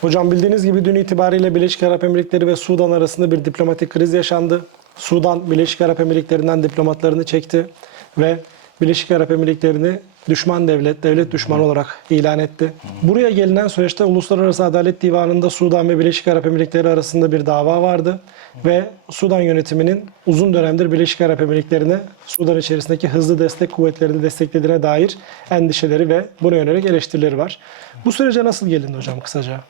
Hocam bildiğiniz gibi dün itibariyle Birleşik Arap Emirlikleri ve Sudan arasında bir diplomatik kriz yaşandı. Sudan Birleşik Arap Emirlikleri'nden diplomatlarını çekti ve Birleşik Arap Emirlikleri'ni düşman devlet, devlet düşmanı olarak ilan etti. Buraya gelinen süreçte Uluslararası Adalet Divanı'nda Sudan ve Birleşik Arap Emirlikleri arasında bir dava vardı ve Sudan yönetiminin uzun dönemdir Birleşik Arap Emirlikleri'ne Sudan içerisindeki hızlı destek kuvvetlerini desteklediğine dair endişeleri ve buna yönelik eleştirileri var. Bu sürece nasıl gelindi hocam kısaca?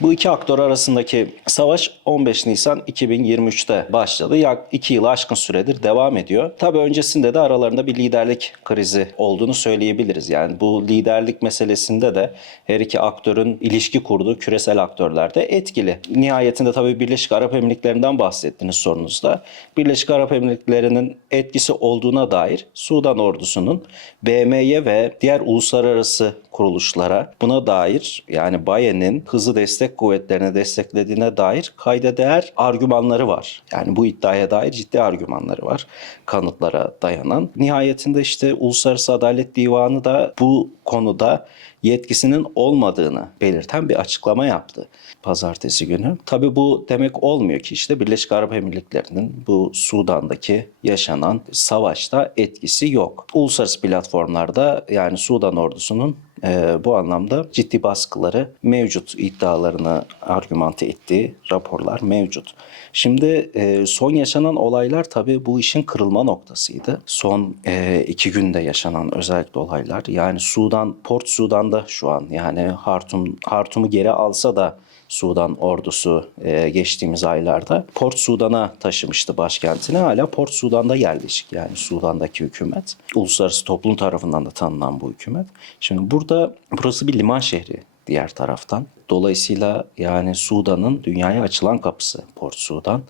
Bu iki aktör arasındaki savaş 15 Nisan 2023'te başladı. Yak 2 yılı aşkın süredir devam ediyor. Tabii öncesinde de aralarında bir liderlik krizi olduğunu söyleyebiliriz. Yani bu liderlik meselesinde de her iki aktörün ilişki kurduğu küresel aktörler de etkili. Nihayetinde tabii Birleşik Arap Emirlikleri'nden bahsettiniz sorunuzda. Birleşik Arap Emirlikleri'nin etkisi olduğuna dair Sudan ordusunun BM'ye ve diğer uluslararası kuruluşlara buna dair yani Baye'nin hızlı destek kuvvetlerini desteklediğine dair kayda değer argümanları var. Yani bu iddiaya dair ciddi argümanları var kanıtlara dayanan. Nihayetinde işte Uluslararası Adalet Divanı da bu konuda yetkisinin olmadığını belirten bir açıklama yaptı pazartesi günü. Tabii bu demek olmuyor ki işte Birleşik Arap Emirlikleri'nin bu Sudan'daki yaşanan savaşta etkisi yok. Uluslararası platformlarda yani Sudan ordusunun e, bu anlamda ciddi baskıları mevcut iddialarını argümante ettiği raporlar mevcut. Şimdi e, son yaşanan olaylar tabii bu işin kırılma noktasıydı. Son e, iki günde yaşanan özellikle olaylar yani Sudan, Port Sudan'da şu an yani Hartum, Hartum'u geri alsa da Sudan ordusu e, geçtiğimiz aylarda Port Sudan'a taşımıştı başkentini. Hala Port Sudan'da yerleşik yani Sudan'daki hükümet. Uluslararası toplum tarafından da tanınan bu hükümet. Şimdi burada burası bir liman şehri diğer taraftan. Dolayısıyla yani Sudan'ın dünyaya açılan kapısı Port Sudan.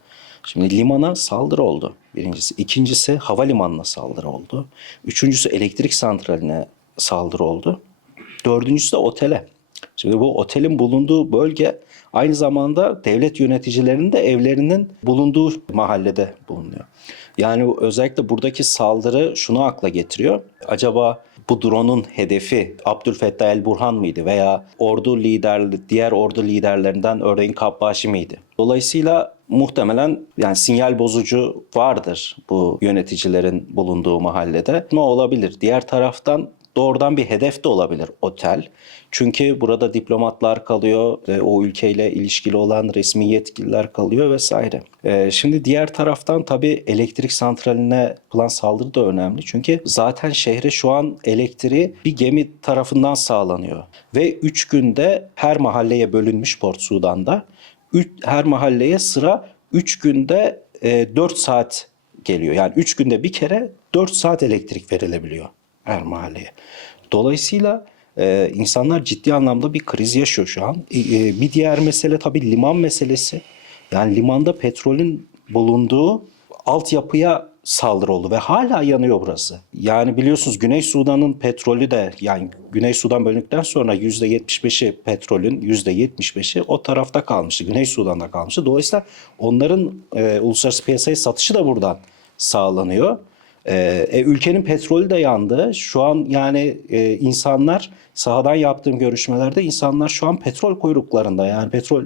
Şimdi limana saldırı oldu birincisi. İkincisi havalimanına saldırı oldu. Üçüncüsü elektrik santraline saldırı oldu. Dördüncüsü de otele. Şimdi bu otelin bulunduğu bölge aynı zamanda devlet yöneticilerinin de evlerinin bulunduğu mahallede bulunuyor. Yani özellikle buradaki saldırı şunu akla getiriyor. Acaba bu drone'un hedefi Abdülfettah el Burhan mıydı veya ordu lider diğer ordu liderlerinden örneğin Kabbaşi miydi? Dolayısıyla muhtemelen yani sinyal bozucu vardır bu yöneticilerin bulunduğu mahallede. Ne olabilir? Diğer taraftan doğrudan bir hedef de olabilir otel. Çünkü burada diplomatlar kalıyor, ve o ülkeyle ilişkili olan resmi yetkililer kalıyor vesaire. Ee, şimdi diğer taraftan tabii elektrik santraline yapılan saldırı da önemli. Çünkü zaten şehre şu an elektriği bir gemi tarafından sağlanıyor. Ve 3 günde her mahalleye bölünmüş Port Sudan'da. Üç- her mahalleye sıra 3 günde e, 4 saat geliyor. Yani 3 günde bir kere 4 saat elektrik verilebiliyor mahalleye. Dolayısıyla e, insanlar ciddi anlamda bir kriz yaşıyor şu an. E, e, bir diğer mesele tabii liman meselesi. Yani limanda petrolün bulunduğu altyapıya saldırı oldu ve hala yanıyor burası. Yani biliyorsunuz Güney Sudan'ın petrolü de yani Güney Sudan bölündükten sonra %75'i petrolün %75'i o tarafta kalmıştı. Güney Sudan'da kalmıştı. Dolayısıyla onların e, uluslararası piyasaya satışı da buradan sağlanıyor. Ee, e, ülkenin petrolü de yandı. Şu an yani e, insanlar sahadan yaptığım görüşmelerde insanlar şu an petrol kuyruklarında yani petrol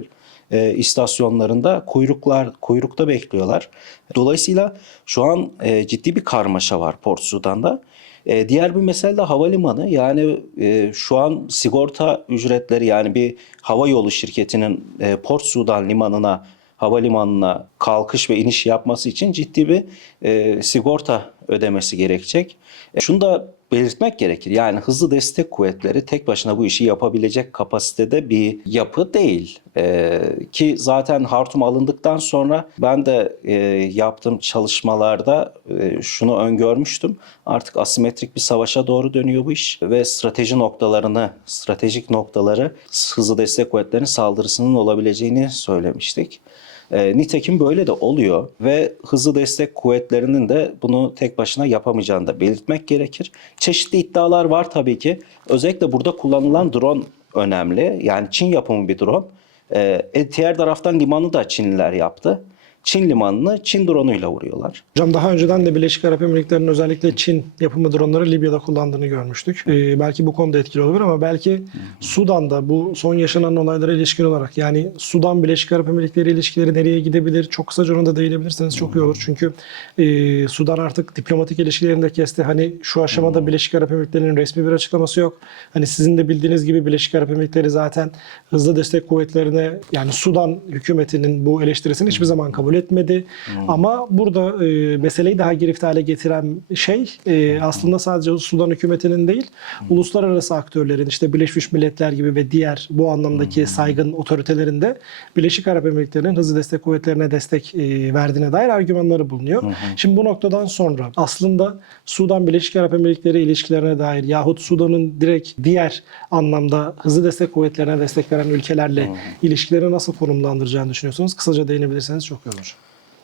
e, istasyonlarında kuyruklar kuyrukta bekliyorlar. Dolayısıyla şu an e, ciddi bir karmaşa var Port Sudan'da. E, diğer bir mesele de havalimanı. Yani e, şu an sigorta ücretleri yani bir hava yolu şirketinin e, Port Sudan limanına havalimanına kalkış ve iniş yapması için ciddi bir e, sigorta ödemesi gerekecek. E, şunu da belirtmek gerekir. Yani hızlı destek kuvvetleri tek başına bu işi yapabilecek kapasitede bir yapı değil. E, ki zaten Hartum alındıktan sonra ben de e, yaptığım çalışmalarda e, şunu öngörmüştüm. Artık asimetrik bir savaşa doğru dönüyor bu iş ve strateji noktalarını, stratejik noktaları hızlı destek kuvvetlerinin saldırısının olabileceğini söylemiştik. E, nitekim böyle de oluyor ve hızlı destek kuvvetlerinin de bunu tek başına yapamayacağını da belirtmek gerekir. Çeşitli iddialar var tabii ki. Özellikle burada kullanılan drone önemli. Yani Çin yapımı bir drone. E, e, diğer taraftan limanı da Çinliler yaptı. Çin limanını Çin drone'uyla vuruyorlar. Hocam daha önceden de Birleşik Arap Emirlikleri'nin özellikle Çin yapımı dronları Libya'da kullandığını görmüştük. Ee, belki bu konuda etkili olabilir ama belki Sudan'da bu son yaşanan olaylara ilişkin olarak yani Sudan Birleşik Arap Emirlikleri ilişkileri nereye gidebilir? Çok kısaca ona da değinebilirseniz çok iyi olur. Çünkü e, Sudan artık diplomatik ilişkilerini de kesti. Hani şu aşamada Birleşik Arap Emirlikleri'nin resmi bir açıklaması yok. Hani sizin de bildiğiniz gibi Birleşik Arap Emirlikleri zaten hızlı destek kuvvetlerine yani Sudan hükümetinin bu eleştirisini hiçbir zaman kabul etmedi. Ama burada e, meseleyi daha girift hale getiren şey e, aslında sadece Sudan hükümetinin değil, uluslararası aktörlerin işte Birleşmiş Milletler gibi ve diğer bu anlamdaki saygın otoritelerin de Birleşik Arap Emirlikleri'nin hızlı destek kuvvetlerine destek e, verdiğine dair argümanları bulunuyor. Şimdi bu noktadan sonra aslında Sudan Birleşik Arap Emirlikleri ilişkilerine dair yahut Sudan'ın direkt diğer anlamda hızlı destek kuvvetlerine destek veren ülkelerle ilişkileri nasıl konumlandıracağını düşünüyorsunuz? Kısaca değinebilirseniz çok iyi olur.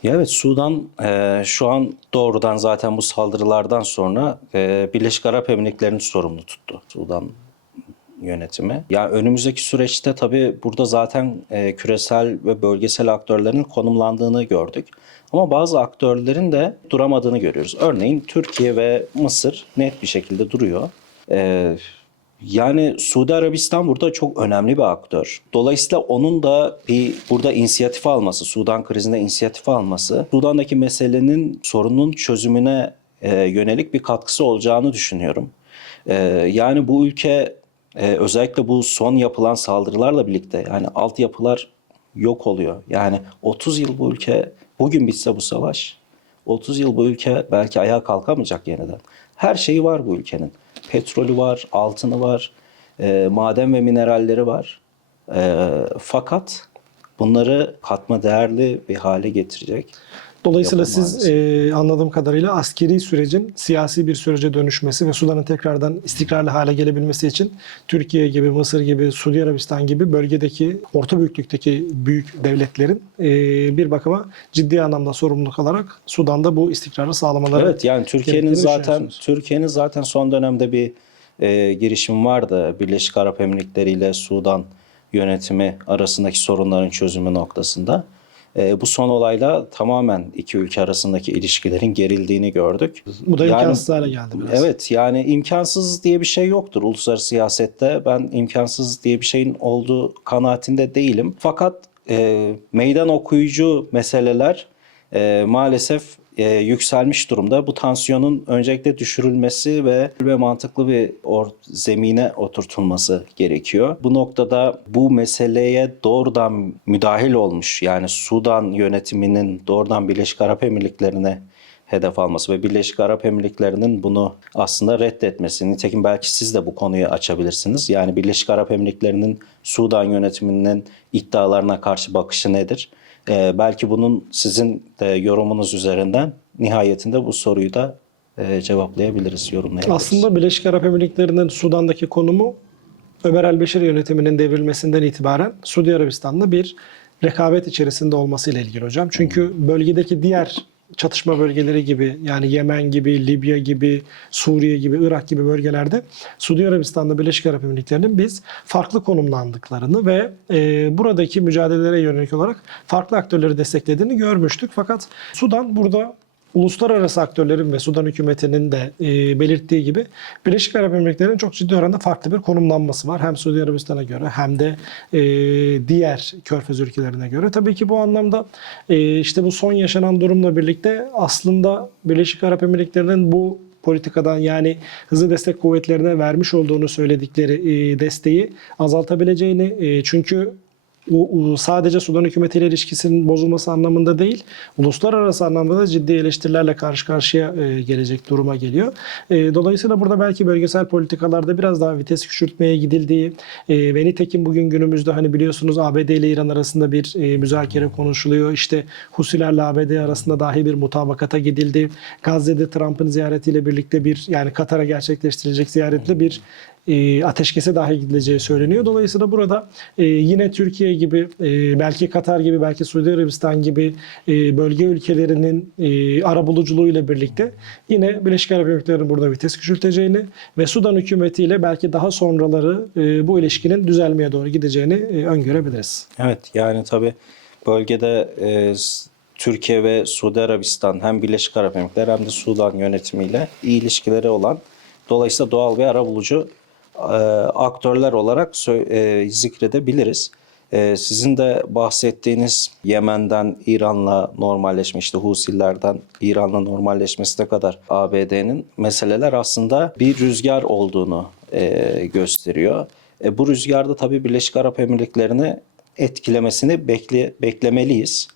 Ya evet Sudan e, şu an doğrudan zaten bu saldırılardan sonra e, Birleşik Arap Emirlikleri'ni sorumlu tuttu Sudan yönetimi. Ya önümüzdeki süreçte tabii burada zaten e, küresel ve bölgesel aktörlerin konumlandığını gördük. Ama bazı aktörlerin de duramadığını görüyoruz. Örneğin Türkiye ve Mısır net bir şekilde duruyor. E, yani Suudi Arabistan burada çok önemli bir aktör. Dolayısıyla onun da bir burada inisiyatif alması, Sudan krizinde inisiyatif alması, Sudan'daki meselenin sorunun çözümüne e, yönelik bir katkısı olacağını düşünüyorum. E, yani bu ülke e, özellikle bu son yapılan saldırılarla birlikte yani altyapılar yok oluyor. Yani 30 yıl bu ülke bugün bitse bu savaş 30 yıl bu ülke belki ayağa kalkamayacak yeniden. Her şeyi var bu ülkenin. Petrolü var, altını var, e, maden ve mineralleri var. E, fakat bunları katma değerli bir hale getirecek. Dolayısıyla Yapılmaz. siz e, anladığım kadarıyla askeri sürecin siyasi bir sürece dönüşmesi ve Sudan'ın tekrardan istikrarlı hale gelebilmesi için Türkiye gibi, Mısır gibi, Suudi Arabistan gibi bölgedeki orta büyüklükteki büyük devletlerin e, bir bakıma ciddi anlamda sorumluluk alarak Sudan'da bu istikrarı sağlamaları Evet yani Türkiye'nin zaten. Türkiye'nin zaten son dönemde bir e, girişim vardı. Birleşik Arap Emirlikleri ile Sudan yönetimi arasındaki sorunların çözümü noktasında. E, bu son olayla tamamen iki ülke arasındaki ilişkilerin gerildiğini gördük. bu da Yani- imkansız hale geldi biraz. Evet yani imkansız diye bir şey yoktur uluslararası siyasette. Ben imkansız diye bir şeyin olduğu kanaatinde değilim. Fakat e, meydan okuyucu meseleler e, maalesef e, yükselmiş durumda. Bu tansiyonun öncelikle düşürülmesi ve ve mantıklı bir or zemine oturtulması gerekiyor. Bu noktada bu meseleye doğrudan müdahil olmuş yani Sudan yönetiminin doğrudan Birleşik Arap Emirlikleri'ne hedef alması ve Birleşik Arap Emirlikleri'nin bunu aslında reddetmesi. Nitekim belki siz de bu konuyu açabilirsiniz. Yani Birleşik Arap Emirlikleri'nin Sudan yönetiminin iddialarına karşı bakışı nedir? Ee, belki bunun sizin de yorumunuz üzerinden nihayetinde bu soruyu da e, cevaplayabiliriz, yorumlayabiliriz. Aslında Birleşik Arap Emirlikleri'nin Sudan'daki konumu Ömer el-Beşir yönetiminin devrilmesinden itibaren Suudi Arabistan'da bir rekabet içerisinde olmasıyla ilgili hocam. Çünkü bölgedeki diğer çatışma bölgeleri gibi yani Yemen gibi, Libya gibi, Suriye gibi, Irak gibi bölgelerde Suudi Arabistan'da Birleşik Arap Emirlikleri'nin biz farklı konumlandıklarını ve e, buradaki mücadelelere yönelik olarak farklı aktörleri desteklediğini görmüştük. Fakat Sudan burada uluslararası aktörlerin ve Sudan hükümetinin de e, belirttiği gibi Birleşik Arap Emirlikleri'nin çok ciddi oranda farklı bir konumlanması var. Hem Suudi Arabistan'a göre hem de e, diğer körfez ülkelerine göre. Tabii ki bu anlamda e, işte bu son yaşanan durumla birlikte aslında Birleşik Arap Emirlikleri'nin bu politikadan yani hızlı destek kuvvetlerine vermiş olduğunu söyledikleri e, desteği azaltabileceğini e, çünkü sadece Sudan hükümetiyle ilişkisinin bozulması anlamında değil, uluslararası anlamda da ciddi eleştirilerle karşı karşıya e, gelecek duruma geliyor. E, dolayısıyla burada belki bölgesel politikalarda biraz daha vites küçültmeye gidildiği e, ve nitekim bugün günümüzde hani biliyorsunuz ABD ile İran arasında bir müzakere konuşuluyor. İşte Husilerle ABD arasında dahi bir mutabakata gidildi. Gazze'de Trump'ın ziyaretiyle birlikte bir yani Katar'a gerçekleştirilecek ziyaretle bir e, ateşkese dahi gidileceği söyleniyor. Dolayısıyla burada e, yine Türkiye gibi, e, belki Katar gibi, belki Suudi Arabistan gibi bölge ülkelerinin e, arabuluculuğuyla birlikte yine Birleşik Arap Emirlikleri'nin burada vites küçülteceğini ve Sudan hükümetiyle belki daha sonraları bu ilişkinin düzelmeye doğru gideceğini e, öngörebiliriz. Evet yani tabii bölgede Türkiye ve Suudi Arabistan hem Birleşik Arap Emirlikleri hem de Sudan yönetimiyle iyi ilişkileri olan dolayısıyla doğal ve arabulucu e, aktörler olarak e, zikredebiliriz. E, sizin de bahsettiğiniz Yemen'den İran'la normalleşme, işte Husilerden İran'la normalleşmesine kadar ABD'nin meseleler aslında bir rüzgar olduğunu gösteriyor. Bu rüzgarda tabii Birleşik Arap Emirlikleri'ni etkilemesini bekle, beklemeliyiz.